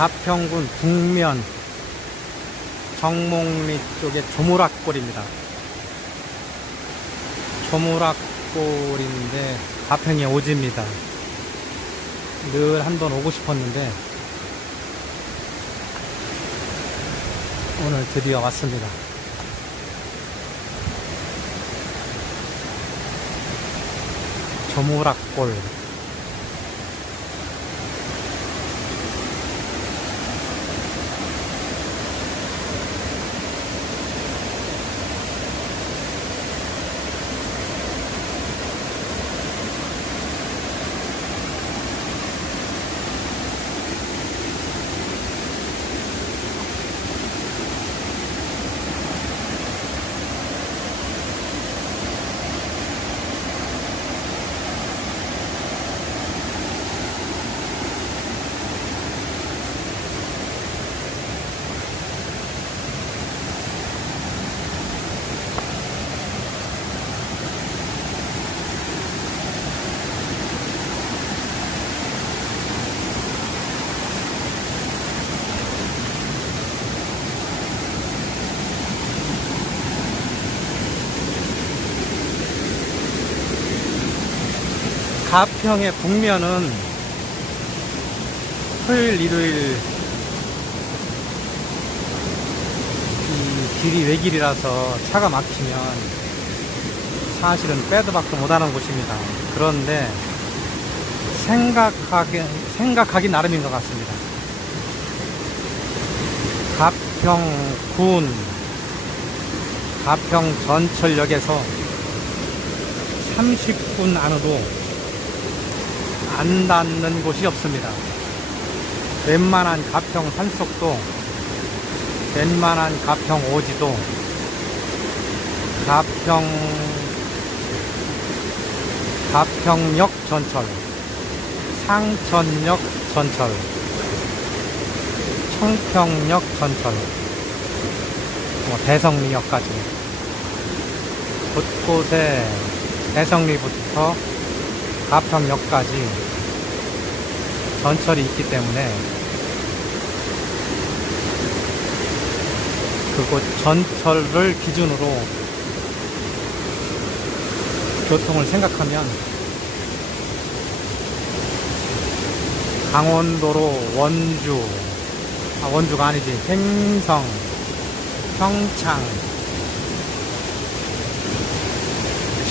가평군 북면 정목리 쪽에 조무락골입니다. 조무락골인데 가평의 오지입니다. 늘 한 번 오고 싶었는데 오늘 드디어 왔습니다. 조무락골 가평의 북면은 토요일, 일요일 이 길이 외길이라서 차가 막히면 사실은 빼도 박도 못하는 곳입니다. 그런데 생각하기, 생각하기 나름인 것 같습니다. 가평군, 가평 전철역에서 30분 안으로 안 닿는 곳이 없습니다. 웬만한 가평 산속도, 웬만한 가평 오지도, 가평, 가평역 전철, 상천역 전철, 청평역 전철, 뭐 대성리역까지 곳곳에 대성리부터 가평역까지 전철이 있기 때문에 그곳 전철을 기준으로 교통을 생각하면 강원도로 원주, 아, 원주가 아니지, 행성, 평창,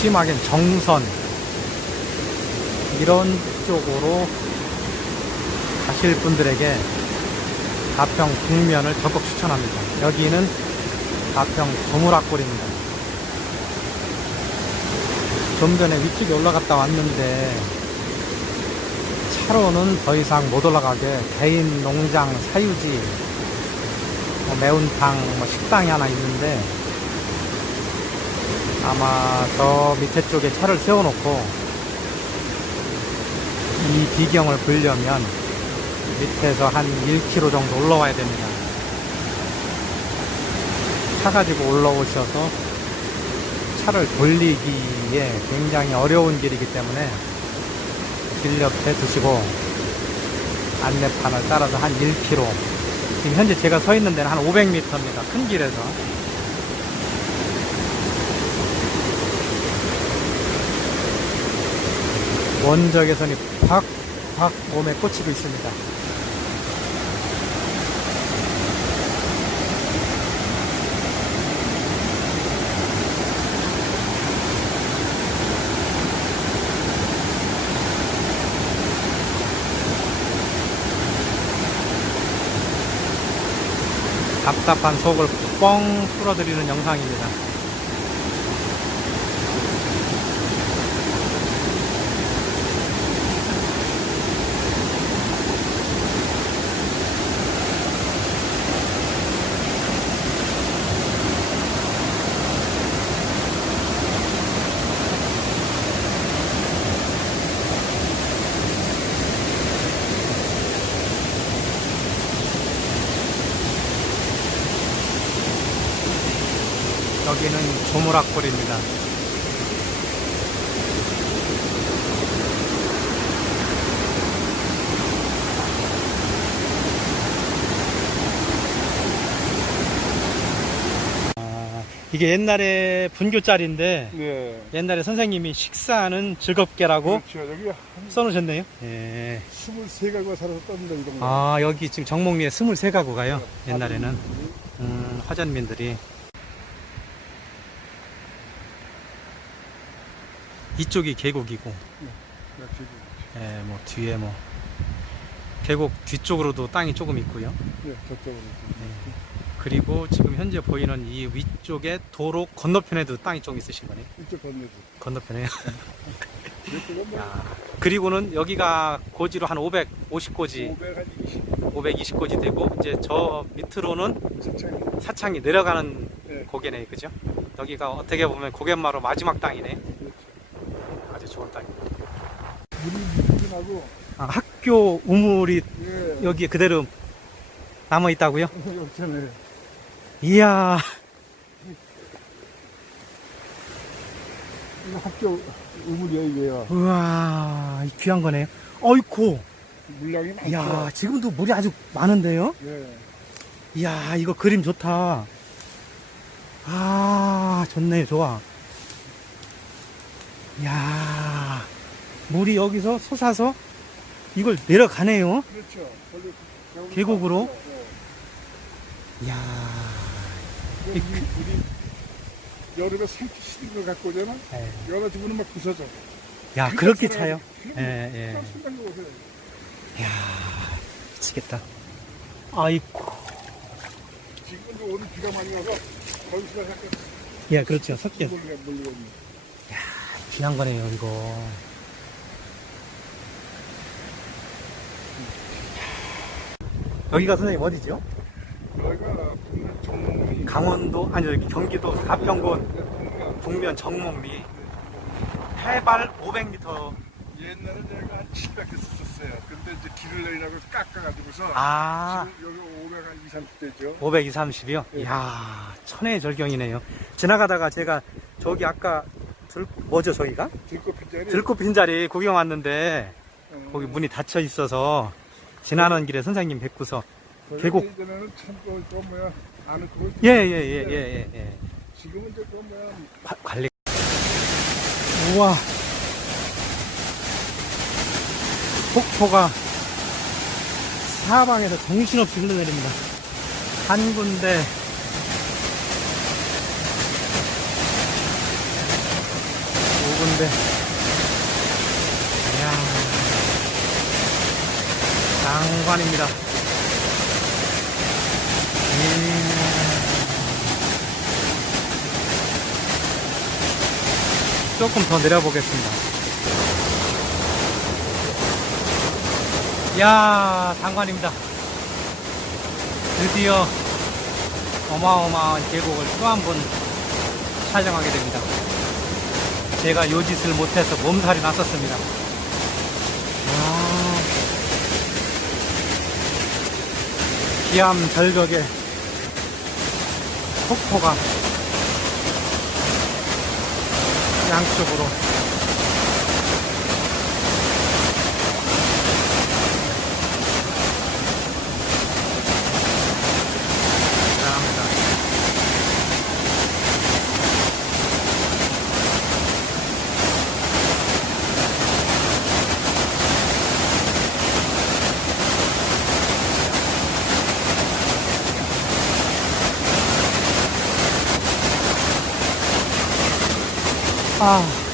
심하게는 정선, 이런 쪽으로 가실 분들에게 가평 북면을 적극 추천합니다. 여기는 가평 조무락골입니다. 좀 전에 위쪽에 올라갔다 왔는데 차로는 더 이상 못 올라가게 개인 농장 사유지 뭐 매운탕 뭐 식당이 하나 있는데 아마 저 밑에 쪽에 차를 세워놓고 이 비경을 보려면 밑에서 한 1km 정도 올라와야 됩니다. 차 가지고 올라오셔서 차를 돌리기에 굉장히 어려운 길이기 때문에 길 옆에 두시고 안내판을 따라서 한 1km 지금 현재 제가 서 있는 데는 한 500m입니다. 큰 길에서 원적외선이 팍팍 몸에 꽂히고 있습니다. 답답한 속을 뻥 뚫어드리는 영상입니다. 여기는 조무락골입니다. 아, 이게 옛날에 분교짤인데 네. 옛날에 선생님이 식사는 즐겁게라고 그렇죠. 써놓으셨네요. 예. 23가구가 살아서 떴는데 이 동네. 아 여기 지금 정목리에 23가구가요. 네. 옛날에는 음, 화전민들이 이쪽이 계곡이고 그렇지. 예, 뭐 뒤에 뭐 계곡 뒤쪽으로도 땅이 조금 있고요. 네, 저쪽으로. 그리고 지금 현재 보이는 이 위쪽에 도로 건너편에도 땅이 좀 있으신 거네요. 이쪽 건너지. 건너편에. 이쪽은 뭐, 야, 그리고는 여기가 고지로 한 550고지, 520, 520 고지 되고 이제 저 밑으로는. 사창이 내려가는 네. 고개네, 그죠? 여기가 어떻게 보면 고갯마루 마지막 땅이네. 그렇죠. 아주 좋은 땅. 물이 미진 하고, 아, 학교 우물이 예. 여기 그대로 남아 있다고요? 여기잖아요. 이야, 이거 학교 우물이야, 이게요. 우와, 이 귀한 거네요. 어이쿠, 물량이 많죠. 이야, 지금도 물이 아주 많은데요? 예. 이야, 이거 그림 좋다. 아, 좋네, 좋아. 이야, 물이 여기서 솟아서 이걸 내려가네요. 그렇죠. 그 계곡으로? 예. 이야, 이 물이 여름에 생기 시든 걸 갖고 오잖아. 예. 여러 집은 막 부서져. 야, 그렇게 차요? 예, 예. 이야, 미치겠다. 아이고. 지금도 오늘 비가 많이 와서 거기서 약간 예, 그렇죠. 섞여. 있는. 귀한 거네요, 이거. 여기가 선생님 어디죠? 여기가 북면 정몽이 강원도, 아니, 여기 경기도 가평군 북면 정목리. 해발 500m. 옛날에 내가 한 700 했었어요. 근데 이제 길을 내리라고 깎아가지고서 아, 지금 여기 500, 한 20, 30대죠. 520, 30이요? 네. 이야, 천혜의 절경이네요. 지나가다가 제가 저기 아까 들, 뭐죠, 저기가? 들꽃 핀자리. 들꽃 핀 자리 구경 왔는데, 거기 문이 닫혀 있어서, 지나는 길에 선생님 뵙고서, 계곡. 예전에는 참, 뭐야, 아는 그거. 예, 예, 예, 예, 예, 예. 지금은 이제 그 뭐야, 과- 관리. 우와. 폭포가 사방에서 정신없이 흘러내립니다. 한 군데. 두 군데. 이야. 장관입니다. 음. 조금 더 내려보겠습니다. 야 장관입니다. 드디어 어마어마한 계곡을 또 한 번 촬영하게 됩니다. 제가 요 짓을 못해서 몸살이 났었습니다. 기암 절벽에 폭포가 양쪽으로 아.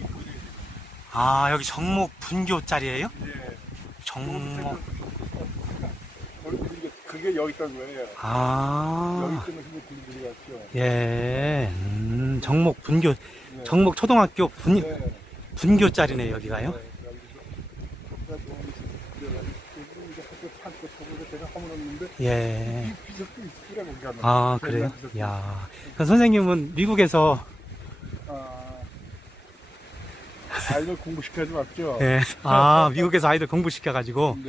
있거든요. 아, 여기 정목 분교 자리예요 예. 정목. 그게, 그게 여기 있던 거예요. 여기 아, 때문에 그게 들어갔죠. 예. 음, 정목 분교, 네. 정목 초등학교 분, 네. 분교 자리네, 여기가요. 네, 여기서 거기가 너무 있어요. 이제 학교 창고 저거를 제가 허물었는데 예. 아, 그래요? 야. 그 선생님은 미국에서, 아, 아이들 공부시켜줘 왔죠. 예. 아, 미국에서 아이들 공부시켜가지고,